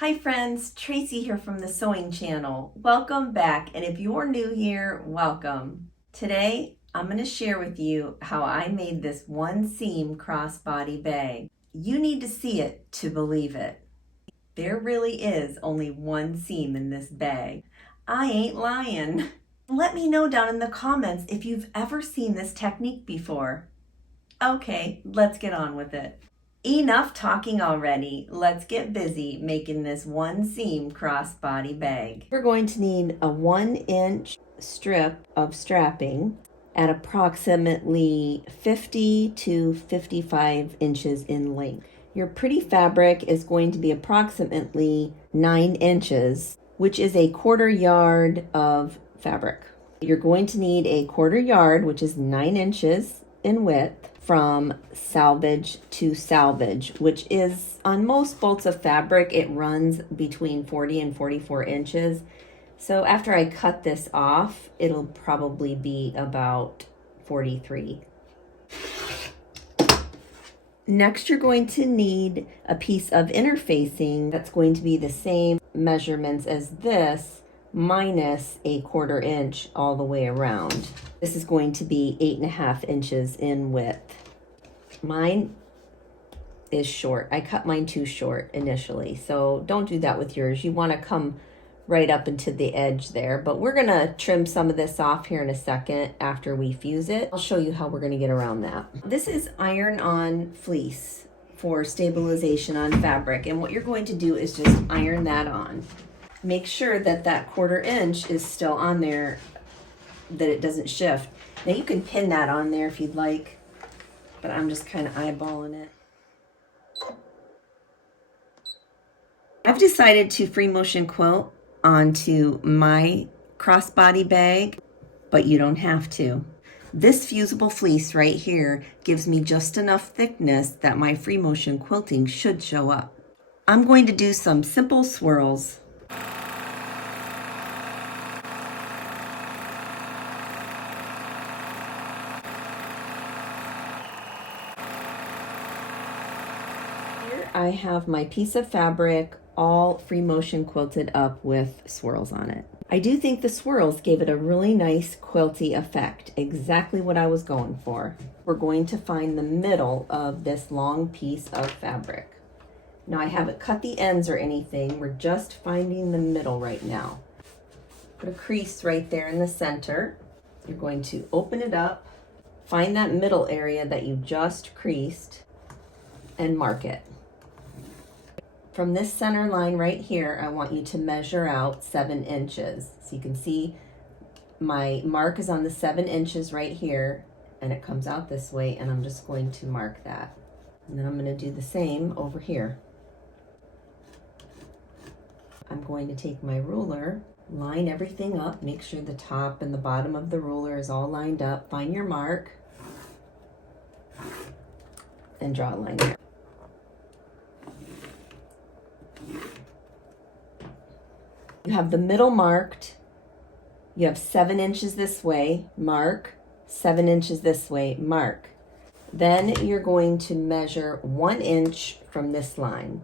Hi friends, Tracy here from the Sewing Channel. Welcome back, and if you're new here, welcome. Today, I'm going to share with you how I made this one seam crossbody bag. You need to see it to believe it. There really is only one seam in this bag. I ain't lying. Let me know down in the comments if you've ever seen this technique before. Okay, let's get on with it. Enough talking already. Let's get busy making this one seam crossbody bag. We're going to need a 1-inch strip of strapping at approximately 50 to 55 inches in length. Your pretty fabric is going to be approximately 9 inches, which is a 1/4 yard of fabric. You're going to need a 1/4 yard, which is 9 inches in width, from selvage to selvage, which is on most bolts of fabric, it runs between 40 and 44 inches. So after I cut this off, it'll probably be about 43. Next, you're going to need a piece of interfacing that's going to be the same measurements as this, minus a 1/4 inch all the way around. This is going to be 8.5 inches in width. Mine is short. I cut mine too short initially, so don't do that with yours. You want to come right up into the edge there, but we're going to trim some of this off here in a second after we fuse it. I'll show you how we're going to get around that. This is iron-on fleece for stabilization on fabric, and what you're going to do is just iron that on. Make sure that that 1/4 inch is still on there, that it doesn't shift. Now you can pin that on there if you'd like, but I'm just kind of eyeballing it. I've decided to free motion quilt onto my crossbody bag, but you don't have to. This fusible fleece right here gives me just enough thickness that my free motion quilting should show up. I'm going to do some simple swirls. I have my piece of fabric all free motion quilted up with swirls on it. I do think the swirls gave it a really nice quilty effect, exactly what I was going for. We're going to find the middle of this long piece of fabric. Now I haven't cut the ends or anything, we're just finding the middle right now. Put a crease right there in the center. You're going to open it up, find that middle area that you just creased, and mark it. From this center line right here, I want you to measure out 7 inches. So you can see my mark is on the 7 inches right here, and it comes out this way, and I'm just going to mark that. And then I'm going to do the same over here. I'm going to take my ruler, line everything up, make sure the top and the bottom of the ruler is all lined up, find your mark, and draw a line there. You have the middle marked. You have 7 inches this way, mark, 7 inches this way, mark. Then you're going to measure 1 inch from this line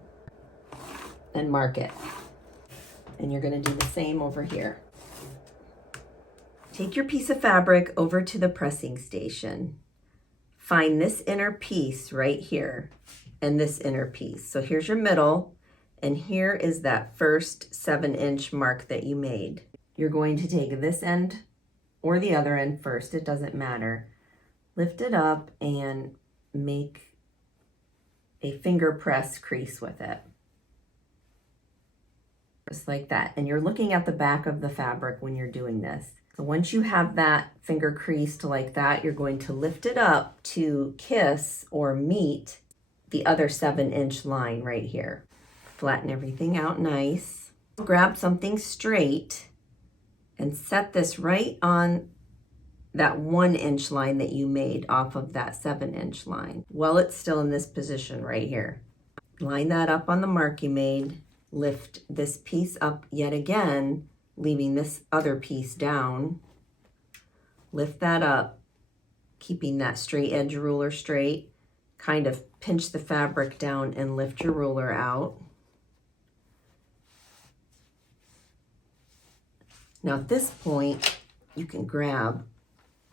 and mark it. And you're going to do the same over here. Take your piece of fabric over to the pressing station. Find this inner piece right here and this inner piece. So here's your middle. And here is that first 7-inch mark that you made. You're going to take this end or the other end first, it doesn't matter. Lift it up and make a finger press crease with it. Just like that. And you're looking at the back of the fabric when you're doing this. So once you have that finger creased like that, you're going to lift it up to kiss or meet the other 7-inch line right here. Flatten everything out nice. Grab something straight and set this right on that 1-inch line that you made off of that 7-inch line while it's still in this position right here. Line that up on the mark you made. Lift this piece up yet again, leaving this other piece down. Lift that up, keeping that straight edge ruler straight. Kind of pinch the fabric down and lift your ruler out. Now at this point, you can grab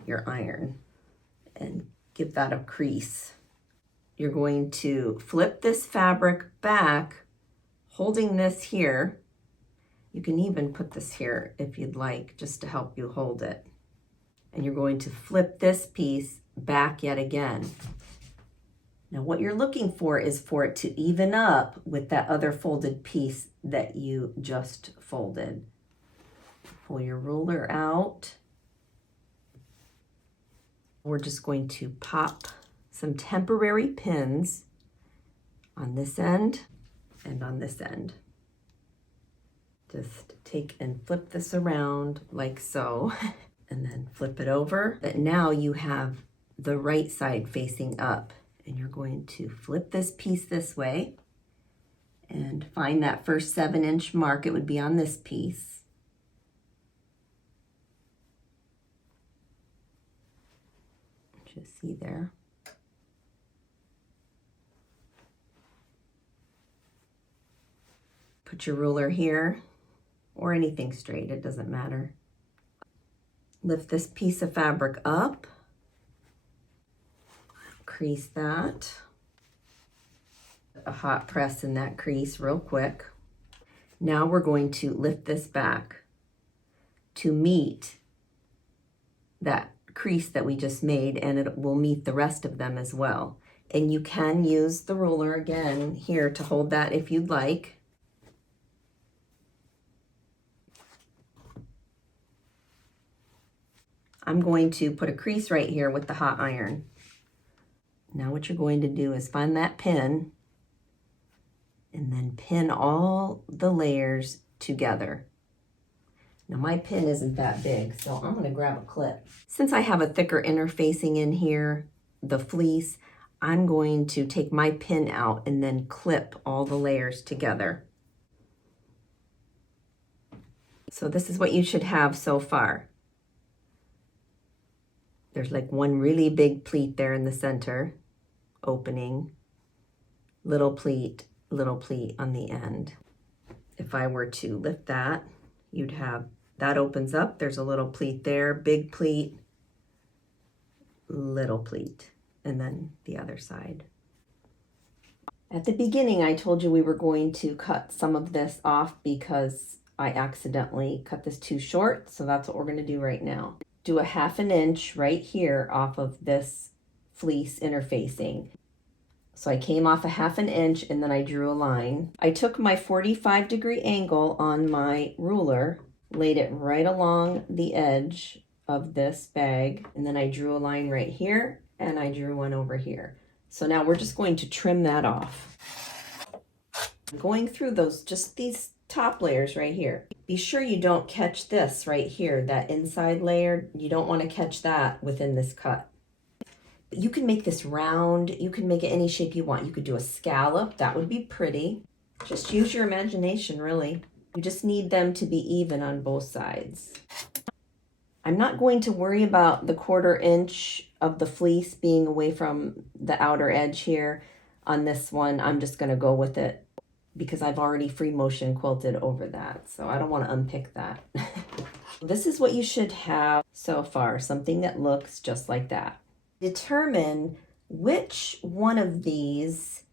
your iron and give that a crease. You're going to flip this fabric back, holding this here. You can even put this here if you'd like, just to help you hold it. And you're going to flip this piece back yet again. Now what you're looking for is for it to even up with that other folded piece that you just folded. Pull your ruler out. We're just going to pop some temporary pins on this end and on this end. Just take and flip this around like so, and then flip it over. But now you have the right side facing up, and you're going to flip this piece this way and find that first 7-inch mark. It would be on this piece. Just see there. Put your ruler here, or anything straight, it doesn't matter. Lift this piece of fabric up, crease that. A hot press in that crease real quick. Now we're going to lift this back to meet that crease that we just made, and it will meet the rest of them as well. And you can use the ruler again here to hold that if you'd like. I'm going to put a crease right here with the hot iron. Now what you're going to do is find that pin and then pin all the layers together. Now my pin isn't that big, so I'm going to grab a clip. Since I have a thicker interfacing in here, the fleece, I'm going to take my pin out and then clip all the layers together. So this is what you should have so far. There's like one really big pleat there in the center, opening, little pleat on the end. If I were to lift that, you'd have, that opens up, there's a little pleat there, big pleat, little pleat, and then the other side. At the beginning, I told you we were going to cut some of this off because I accidentally cut this too short, so that's what we're going to do right now. Do a 1/2 inch right here off of this fleece interfacing. So I came off a 1/2 inch and then I drew a line. I took my 45-degree angle on my ruler, laid it right along the edge of this bag, and then I drew a line right here and I drew one over here. So now we're just going to trim that off. Going through those, just these top layers right here. Be sure you don't catch this right here, that inside layer. You don't want to catch that within this cut. You can make this round, you can make it any shape you want. You could do a scallop, that would be pretty. Just use your imagination, really. You just need them to be even on both sides. I'm not going to worry about the 1/4 inch of the fleece being away from the outer edge here on this one. I'm just going to go with it because I've already free motion quilted over that, so I don't want to unpick that. This is what you should have so far, something that looks just like that. Determine which one of these,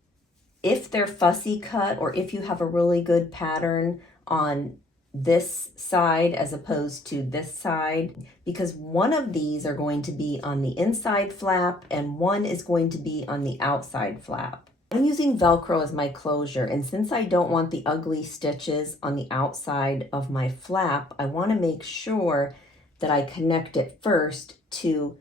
if they're fussy cut or if you have a really good pattern on this side as opposed to this side, because one of these are going to be on the inside flap and one is going to be on the outside flap. I'm using Velcro as my closure, and since I don't want the ugly stitches on the outside of my flap, I want to make sure that I connect it first to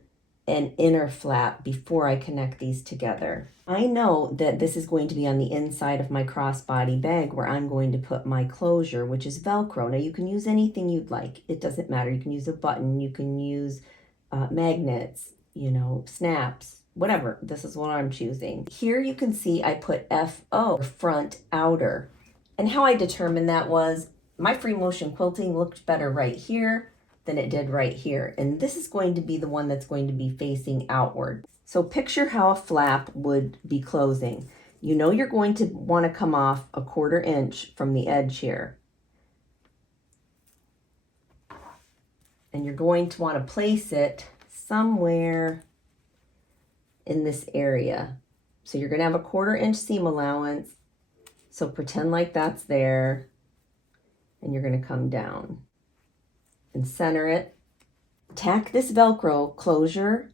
an inner flap before I connect these together. I know that this is going to be on the inside of my crossbody bag where I'm going to put my closure, which is Velcro. Now you can use anything you'd like. It doesn't matter. You can use a button, you can use magnets, you know, snaps, whatever. This is what I'm choosing. Here you can see I put FO, front outer. And how I determined that was my free motion quilting looked better right here than it did right here. And this is going to be the one that's going to be facing outward. So picture how a flap would be closing. You know you're going to want to come off a 1/4 inch from the edge here. And you're going to want to place it somewhere in this area. So you're going to have a 1/4 inch seam allowance. So pretend like that's there. And you're going to come down and center it. Tack this Velcro closure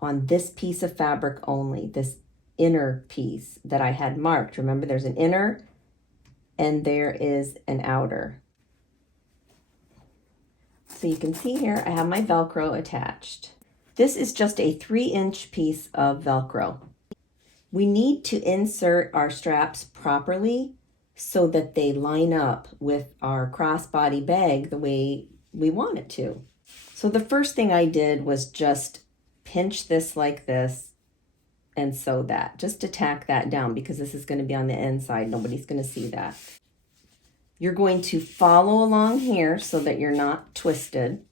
on this piece of fabric only, this inner piece that I had marked. Remember, there's an inner and there is an outer. So you can see here, I have my Velcro attached. This is just a 3-inch piece of Velcro. We need to insert our straps properly so that they line up with our crossbody bag the way we want it to. So the first thing I did was just pinch this like this and sew that, just to tack that down because this is going to be on the inside. Nobody's going to see that. You're going to follow along here so that you're not twisted.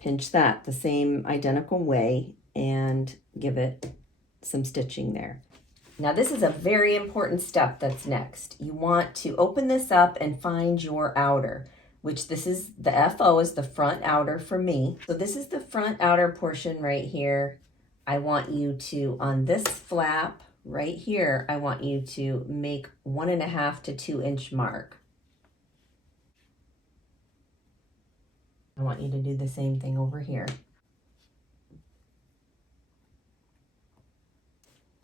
Pinch that the same identical way and give it some stitching there. Now this is a very important step that's next. You want to open this up and find your outer, which this is the FO is the front outer for me. So this is the front outer portion right here. I want you to, on this flap right here, I want you to make 1.5 to 2 inch mark. I want you to do the same thing over here.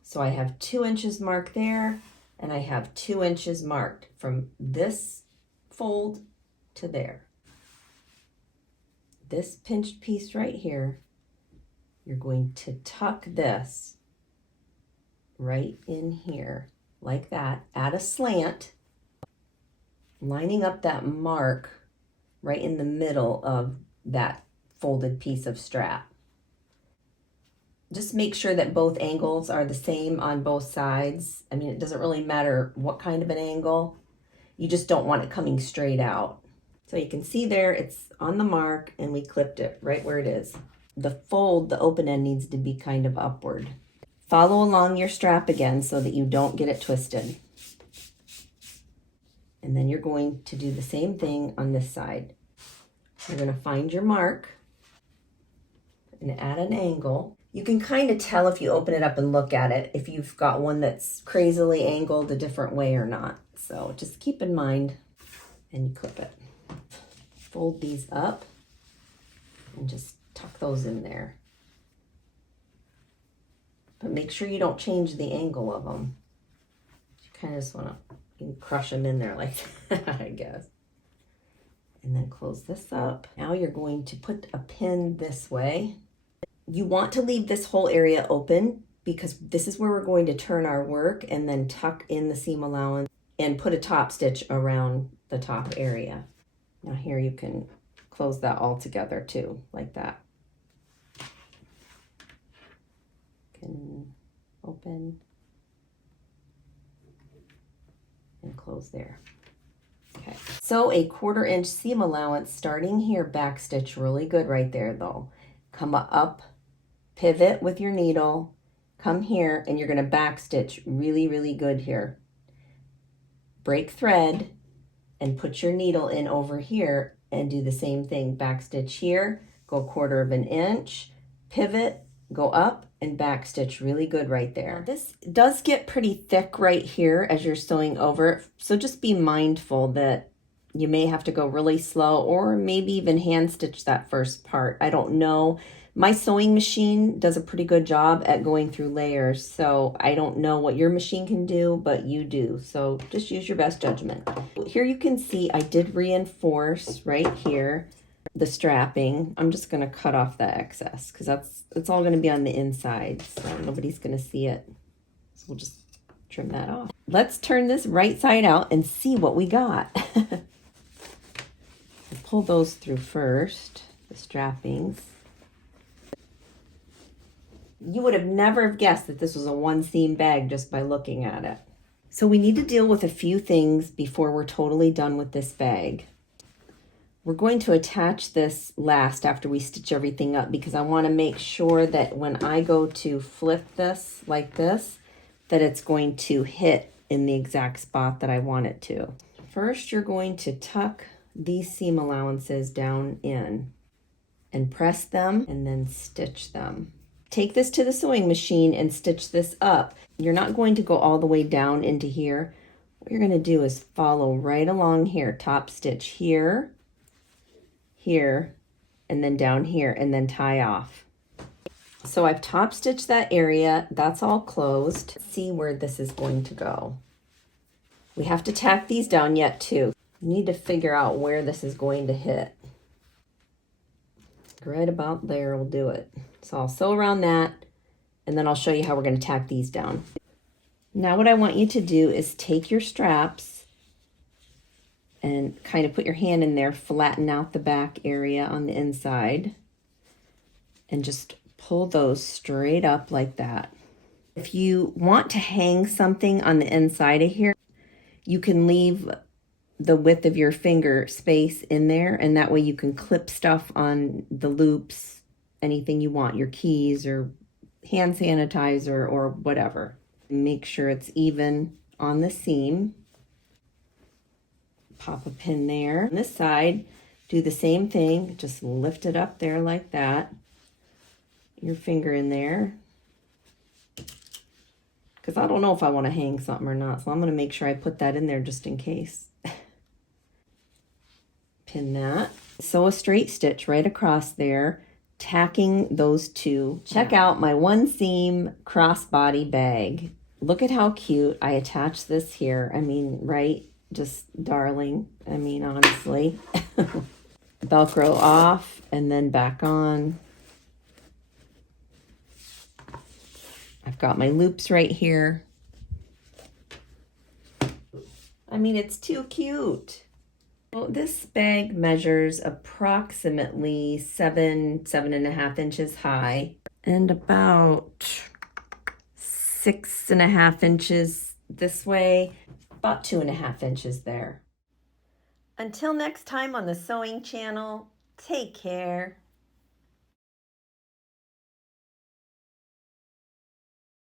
So I have 2 inches marked there, and I have 2 inches marked from this fold to there. This pinched piece right here, you're going to tuck this right in here like that, add a slant, lining up that mark right in the middle of that folded piece of strap. Just make sure that both angles are the same on both sides. I mean, it doesn't really matter what kind of an angle. You just don't want it coming straight out. So you can see there, it's on the mark and we clipped it right where it is. The fold, the open end needs to be kind of upward. Follow along your strap again so that you don't get it twisted. And then you're going to do the same thing on this side. You're going to find your mark and add an angle. You can kind of tell if you open it up and look at it, if you've got one that's crazily angled a different way or not. So just keep in mind and you clip it. Fold these up and just tuck those in there. But make sure you don't change the angle of them. You kind of just want to crush them in there like that, I guess. And then close this up. Now you're going to put a pin this way. You want to leave this whole area open because this is where we're going to turn our work and then tuck in the seam allowance and put a top stitch around the top area. Now here you can close that all together too, like that. Can open and close there. Okay, so a 1/4 inch seam allowance starting here, back stitch really good right there though. Come up, pivot with your needle, come here, and you're going to back stitch really, really good here. Break thread and put your needle in over here and do the same thing. Back stitch here, go 1/4 inch, pivot, go up and back stitch really good right there. Now, this does get pretty thick right here as you're sewing over it, so just be mindful that you may have to go really slow or maybe even hand stitch that first part. I don't know. My sewing machine does a pretty good job at going through layers, so I don't know what your machine can do, but you do. So just use your best judgment. Here you can see I did reinforce right here the strapping. I'm just going to cut off the excess because it's all going to be on the inside, so nobody's going to see it. So we'll just trim that off. Let's turn this right side out and see what we got. Pull those through first, the strappings. You would have never guessed that this was a 1-seam bag just by looking at it. So we need to deal with a few things before we're totally done with this bag. We're going to attach this last after we stitch everything up because I want to make sure that when I go to flip this like this, that it's going to hit in the exact spot that I want it to. First, you're going to tuck these seam allowances down in and press them and then stitch them. Take this to the sewing machine and stitch this up. You're not going to go all the way down into here. What you're going to do is follow right along here, top stitch here, here, and then down here, and then tie off. So I've top stitched that area. That's all closed. See where this is going to go. We have to tack these down yet too. You need to figure out where this is going to hit. Right about there will do it. So I'll sew around that, and then I'll show you how we're going to tack these down. Now what I want you to do is take your straps and kind of put your hand in there, flatten out the back area on the inside, and just pull those straight up like that. If you want to hang something on the inside of here, you can leave the width of your finger space in there, and that way you can clip stuff on the loops, anything you want, your keys or hand sanitizer or whatever. Make sure it's even on the seam. Pop a pin there. On this side, do the same thing, just lift it up there like that. Your finger in there. Because I don't know if I want to hang something or not, so I'm going to make sure I put that in there just in case. Pin that. Sew a straight stitch right across there, tacking those two. Check out my one seam crossbody bag. Look at how cute. I attached this here. I mean, right? Just darling. I mean, honestly. Velcro off and then back on. I've got my loops right here. I mean, it's too cute. Well, this bag measures approximately 7.5 inches high and about 6.5 inches this way, about 2.5 inches there. Until next time on the Sewing Channel, take care.